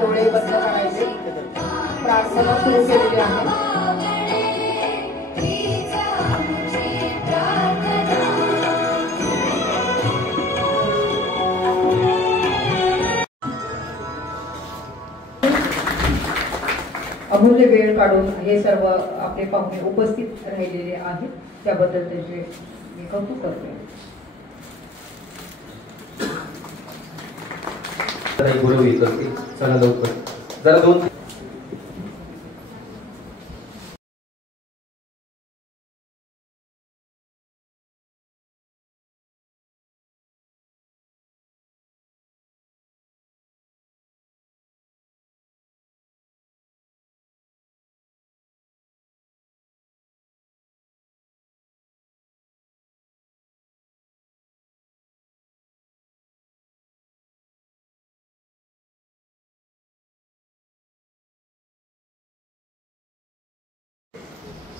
डोळे बंद करायचे, प्रार्थना सुरू केलेली आहे. अमूल्य वेळ काढून हे सर्व आपले पाहुणे उपस्थित राहिलेले आहेत, त्याबद्दल त्याचे मी कौतुक करते. चला लवकर जरा दोन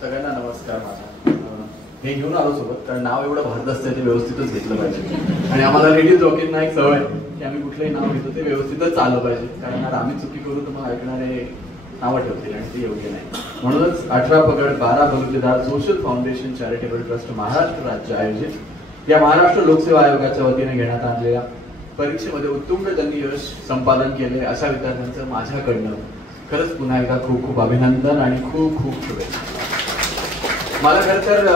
सगळ्यांना नमस्कार. माझा हे घेऊन आलो सोबत, कारण नाव एवढं भारत असतं ते व्यवस्थितच घेतलं पाहिजे. आणि आम्हाला लेडीज जॉकींना एक सवय की आम्ही कुठलंही नाव घेतो ते व्यवस्थितच चाललं पाहिजे, कारण आम्ही चुकी करू तर मग ऐकणारे नावं ठेवतील आणि ते योग्य नाही. म्हणूनच 18 पगड 12 बलुतेदार social foundation charitable trust Maharashtra राज्य आयोजित या महाराष्ट्र लोकसेवा आयोगाच्या वतीने घेण्यात आलेल्या परीक्षेमध्ये उत्तुंग त्यांनी यश संपादन केले अशा विद्यार्थ्यांचं माझ्याकडनं खरंच पुन्हा एकदा खूप खूप अभिनंदन आणि खूप खूप शुभेच्छा. मला खरं तर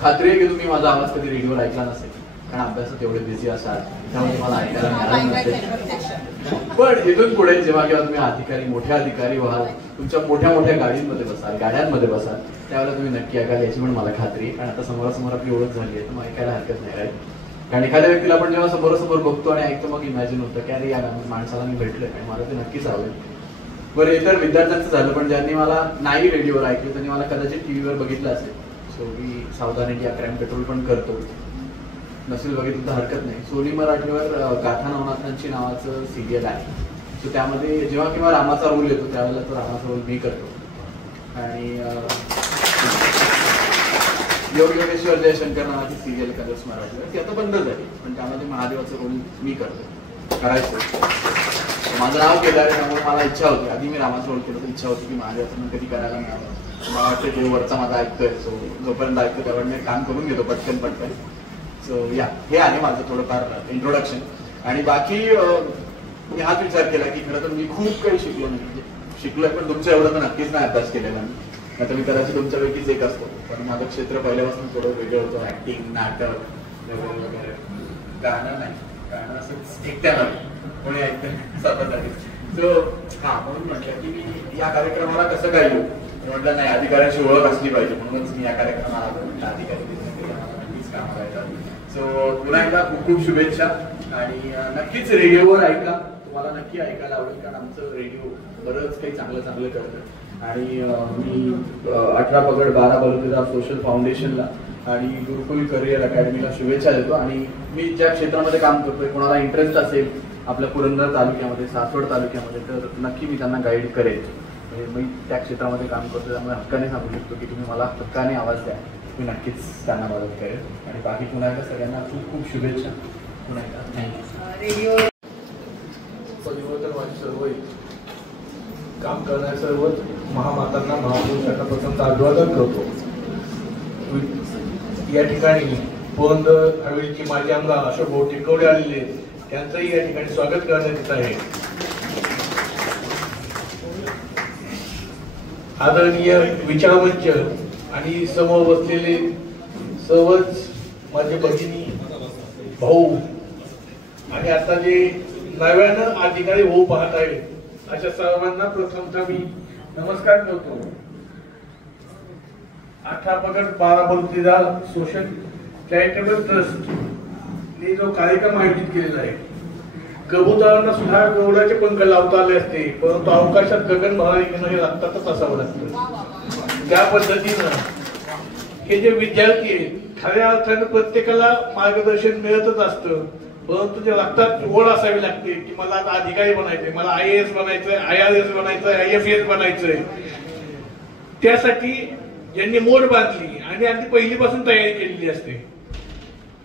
खात्री आहे की तुम्ही माझा आवाज कधी रेडिओवर ऐकला नसेल, कारण अभ्यासात एवढे बिझी असाल त्यामुळे मला ऐकायला मिळालं नसेल. पण इथून पुढे जेव्हा केव्हा तुम्ही मोठे अधिकारी व्हाल, तुमच्या मोठ्या मोठ्या गाडींमध्ये बसाल, गाड्यांमध्ये बसाल, त्यावेळेला तुम्ही नक्की ऐकाल याची पण मला खात्री आहे. कारण आता समोरासमोर आपली ओळख झाली आहे तर मग ऐकायला हरकत नाही राहील. कारण एखाद्या व्यक्तीला आपण जेव्हा समोरासमोर बघतो आणि ऐकतो मग इमॅजिन होतं की अरे या माणसाला मी भेटलोय आणि मला ते नक्कीच आवडेल. बरं, इतर विद्यार्थ्यांचं झालं, पण ज्यांनी मला नाही रेडिओवर ऐकलं त्यांनी मला कदाचित टीव्हीवर बघितलं असेल. सो मी सावधानी या क्राईम पेट्रोल पण करतो, नसेल बघितलं तर हरकत नाही. सोनी मराठीवर गाथा नवनाथांची नावाचं सिरियल आहे. सो त्यामध्ये जेव्हा केव्हा रामाचा रोल येतो त्यावेळेला तो रामाचा रोल मी करतो. आणि योग योगेश्वर जयशंकर नावाची सिरियल कलर्स मराठीवर, ती आता बंद झाली, पण त्यामध्ये महादेवाचा रोल मी करतो, करायचं. माझं नाव केलं आहे त्यामुळे मला इच्छा होती, आधी मी रामाचा रोल केलं तर इच्छा होती की महादेवाचं कधी करायला मिळालं. मला वाटतं ते वरचा माझा ऐकतोय, सो जोपर्यंत ऐकतो त्यावेळेस मी काम करून घेतो पटकन. सो या हे आहे माझं थोडंफार इंट्रोडक्शन. आणि बाकी मी हाच विचार केला की खरं तर मी खूप काही शिकलो नाही, शिकलोय पण तुमच्या एवढं तर नक्कीच नाही अभ्यास केलेला मी. आता मी कदाचित तुमच्यापैकीच एक असतो, पण माझं क्षेत्र पहिल्यापासून थोडं वेगळं होतं. ऍक्टिंग, नाटक वगैरे. गाणं नाही, गाणं असंच एकट्याला कोणी ऐकतं स्वतःसाठी. सो म्हणून म्हटलं की मी या कार्यक्रमाला कसं काय येऊ, म्हटलं नाही अधिकाऱ्यांची ओळख असली पाहिजे, म्हणूनच मी या कार्यक्रमाला आलो. म्हटलं अधिकारी नक्कीच कामाला येतात. सो पुन्हा एकदा खूप खूप शुभेच्छा. आणि नक्कीच रेडिओवर ऐका, तुम्हाला नक्की ऐकायला आवडेल, कारण आमचं रेडिओ बरंच काही चांगलं करतं. आणि मी 18 पगड 12 बलुतेदार सोशल फाउंडेशनला आणि गुरुकुल करिअर अकॅडमीला शुभेच्छा देतो. आणि मी ज्या क्षेत्रामध्ये काम करतोय, कोणाला इंटरेस्ट असेल आपल्या पुरंदर तालुक्यामध्ये, सासवड तालुक्यामध्ये, तर नक्की मी त्यांना गाईड करेन. म्हणजे मी त्या क्षेत्रामध्ये काम करतो, त्यामुळे हक्काने सांगू शकतो की तुम्ही मला हक्काने आवाज द्या, मी नक्कीच त्यांना मदत करेन. आणि बाकी पुन्हा एकदा सगळ्यांना खूप खूप शुभेच्छा. पुन्हा एकदा थँक्यू. माझी सर्व काम करणाऱ्या सर्व महामातांना, महापुरुषांना प्रथम अभिवादन करतो. या ठिकाणी पोंद हवेलीचे माजी आमदार अशोक भाऊ टिकवडे आलेले, त्यांचंही या ठिकाणी स्वागत करण्यात येत आहे. आदरणीय विचारमंच आणि समोर बसलेले सर्वच माझे भगिनी, भाऊ आणि आता जे नव्यानं अधिकारी होऊ पाहत आहे अशा सर्वांना प्रथमतः मी नमस्कार करतो. 18 पगड 12 बलुतेदार सोशल चॅरिटेबल ट्रस्ट ने जो कार्यक्रम आयोजित केलेला आहे, कबुतरांना सुद्धा गरुडाचे पंख लावता आले असते, परंतु अवकाशात गगन भरारी घेणं हे लागतातच असावं लागतं. त्या पद्धतीनं हे जे विद्यार्थी आहेत खऱ्या अर्थानं प्रत्येकाला मार्गदर्शन मिळतच असतं, परंतु त्या रक्तात ओढ असावी लागते की मला आता अधिकारी बनायचंय, मला IAS बनायचंय, IRS बनायचंय, IFS बनायचंय. त्यासाठी ज्यांनी मोड बांधली आणि अगदी पहिलीपासून तयारी केलेली असते.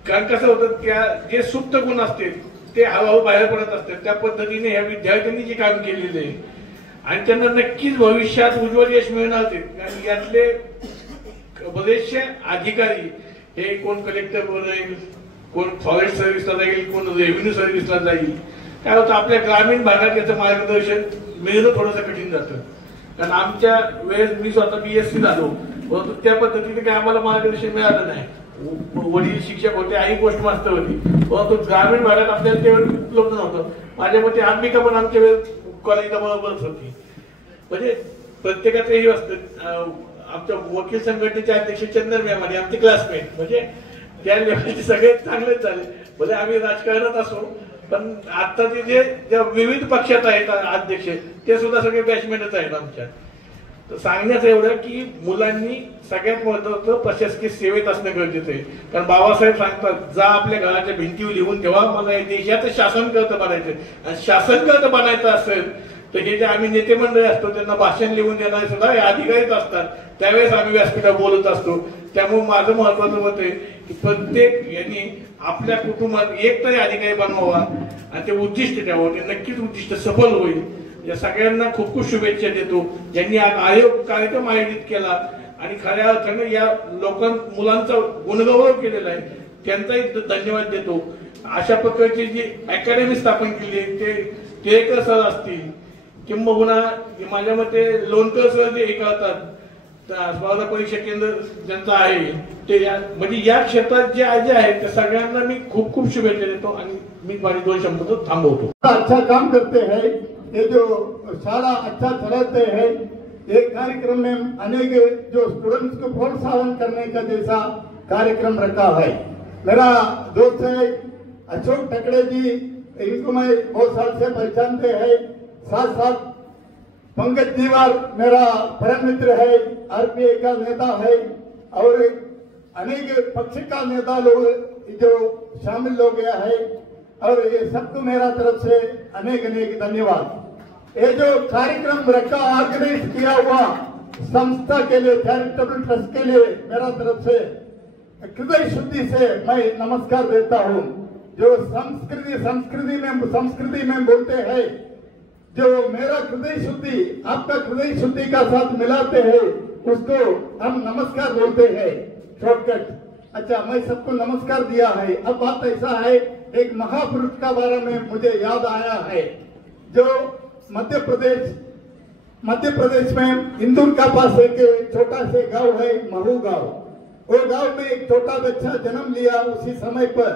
कारण कसं होतं त्या जे सुप्त गुण असते ते हळूहळू बाहेर पडत असतात. त्या पद्धतीने ह्या विद्यार्थ्यांनी जे काम केलेले आहे आणि त्यांना नक्कीच भविष्यात उज्ज्वल यश मिळणार ते. आणि यातले बरेचसे अधिकारी हे कोण कलेक्टर बनेल, कोण फॉरेस्ट सर्व्हिसला जाईल, कोण रेव्हेन्यू सर्व्हिसला जाईल. काय होतं आपल्या ग्रामीण भागात याचं मार्गदर्शन मिळणं थोडंसं कठीण जातं. कारण आमच्या वेळेस मी स्वतः BSc झालो, परंतु त्या पद्धतीने काही आम्हाला मार्गदर्शन मिळालं नाही. वडील शिक्षक होते, आई पोस्ट मास्टर होती, परंतु ग्रामीण भागात आपल्याला तेवढं उपलब्ध नव्हतं. माझ्या मते अंबिका पण आमच्या वेळेस कॉलेजला बरोबरच होती. म्हणजे प्रत्येकाचं हे असतं. आमच्या वकील संघटनेचे अध्यक्ष चंदन मॅम आणि आमचे क्लासमेट, म्हणजे त्या लेवलचे सगळे चांगलेच झाले. भले आम्ही राजकारणात असो, पण आताचे जे ज्या विविध पक्षात आहेत अध्यक्ष ते सुद्धा सगळे बॅचमेटच आहेत आमच्या. तर सांगण्याचं एवढं की मुलांनी सगळ्यात महत्वाचं प्रशासकीय सेवेत असणं गरजेचं आहे. कारण बाबासाहेब सांगतात जा आपल्या घराच्या भिंतीवर लिहून ठेवा मला या देशाचं शासनकर्ता बनायचं. आणि शासनकर्ता बनायचं असेल तर हे जे आम्ही नेते मंडळी असतो त्यांना भाषण लिहून देणारे सुद्धा हे अधिकारीच असतात. त्यावेळेस आम्ही व्यासपीठावर बोलत असतो. त्यामुळे माझं महत्वाचं मत आहे की प्रत्येक यांनी आपल्या कुटुंबात एक तरी अधिकारी बनवावा आणि ते उद्दिष्ट ठेवावं. ते नक्कीच उद्दिष्ट सफल होईल. या सगळ्यांना खूप खूप शुभेच्छा देतो ज्यांनी आयोग कार्यक्रम आयोजित केला आणि खऱ्या अर्थानं या मुलांचा गुणगौरव केलेला आहे. त्यांचाही धन्यवाद देतो. अशा प्रकारची जी अकॅडमी स्थापन केली आहे ते टिळेकर सर असतील किंबहुना माझ्या मते लोणकर सर जे हे करतात स्पर्धा परीक्षा केंद्र ज्यांचं आहे ते म्हणजे या क्षेत्रात जे आहेत त्या सगळ्यांना मी खूप खूप शुभेच्छा देतो आणि मी माझी 2 शब्द थांबवतो. अच्छा काम करते हैं, ये जो शाला अच्छा चलाते हैं, एक कार्यक्रम में अनेक जो स्टूडेंट्स को प्रोत्साहन करने का जैसा कार्यक्रम रखा है. मेरा दोस्त है अशोक टकड़े जी, इनको मैं बहुत साल से पहचानते हैं. साथ साथ पंकज दीवार मेरा परम मित्र है, RPI का नेता है और अनेक पक्ष का नेता लोग जो शामिल हो गया है और ये सबको मेरा तरफ से अनेक अनेक धन्यवाद. ये जो कार्यक्रम रखा ऑर्गेनाइज किया हुआ संस्था के लिए, चैरिटेबल ट्रस्ट के लिए मेरा तरफ से हृदय शुद्धि से मैं नमस्कार देता हूँ. जो संस्कृति में बोलते हैं जो मेरा हृदय शुद्धि आपका हृदय शुद्धि का साथ मिलाते हैं उसको हम नमस्कार बोलते हैं शॉर्टकट. अच्छा मैं सबको नमस्कार दिया है. अब बात ऐसा है एक महापुरुष का बारे में मुझे याद आया है जो मध्य प्रदेश में इंदौर का पास एक छोटा से गांव है महू गांव. वो गांव में एक छोटा बच्चा जन्म लिया. उसी समय पर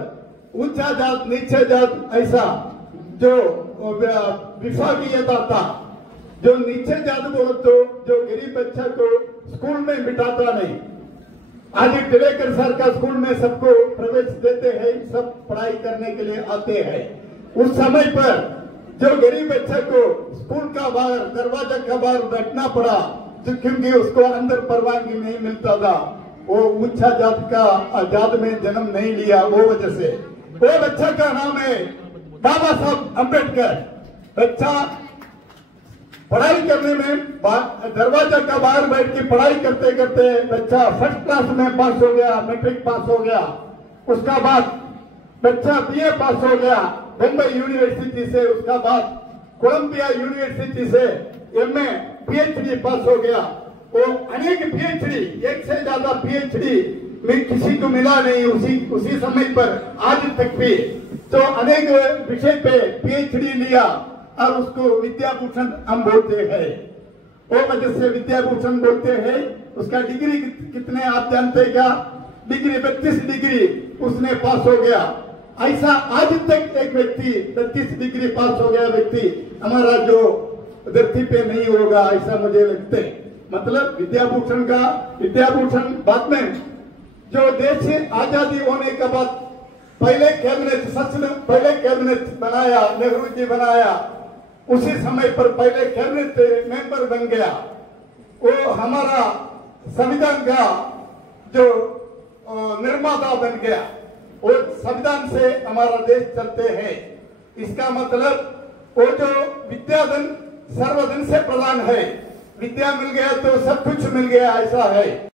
ऊंचा जात नीचे जात ऐसा जो विभागीयता था. जो नीचे जात बोलो तो जो गरीब बच्चा को स्कूल में बिठाता नहीं. आज टिळेकर सर का स्कूल में सबको प्रवेश देते हैं, सब पढ़ाई करने के लिए आते हैं. उस समय पर जो गरीब बच्चे को स्कूल का बाहर दरवाजा का बाहर बैठना पड़ा क्योंकि उसको अंदर परवानगी नहीं मिलता था. वो ऊंचा जात में जन्म नहीं लिया. वो वजह से वो बच्चा का नाम है बाबा साहब अम्बेडकर. बच्चा पढ़ाई करने में दरवाजा का बाहर बैठ के पढ़ाई करते करते बच्चा फर्स्ट क्लास में पास हो गया, मैट्रिक पास हो गया. उसका बाद बच्चा BA पास हो गया बम्बई यूनिवर्सिटी से. उसका बाद कोलंबिया यूनिवर्सिटी से MA PhD पास हो गया. वो अनेक PhD, एक से ज्यादा PhD में किसी को मिला नहीं उसी समय पर आज तक भी. तो अनेक विषय पे PhD लिया और उसको विद्याभूषण हम बोलते हैं. वो वजह से विद्याभूषण बोलते हैं. उसका डिग्री कितने आप जानते क्या? डिग्री 32 डिग्री उसने पास हो गया. ऐसा आज तक एक व्यक्ति 32 डिग्री पास हो गया व्यक्ति हमारा जो धरती पे नहीं होगा ऐसा मुझे लगता है. मतलब विद्याभूषण बाद में जो देश से आजादी होने के बाद पहले कैबिनेट बनाया, नेहरू जी बनाया. उसी समय पर पहले कैबिनेट मेंबर बन गया. वो हमारा संविधान का जो निर्माता बन गया। वो संविधान से हमारा देश चलते हैं। इसका मतलब वो जो विद्याधन सर्वधन से प्रधान है, विद्या मिल गया तो सब कुछ मिल गया, ऐसा है।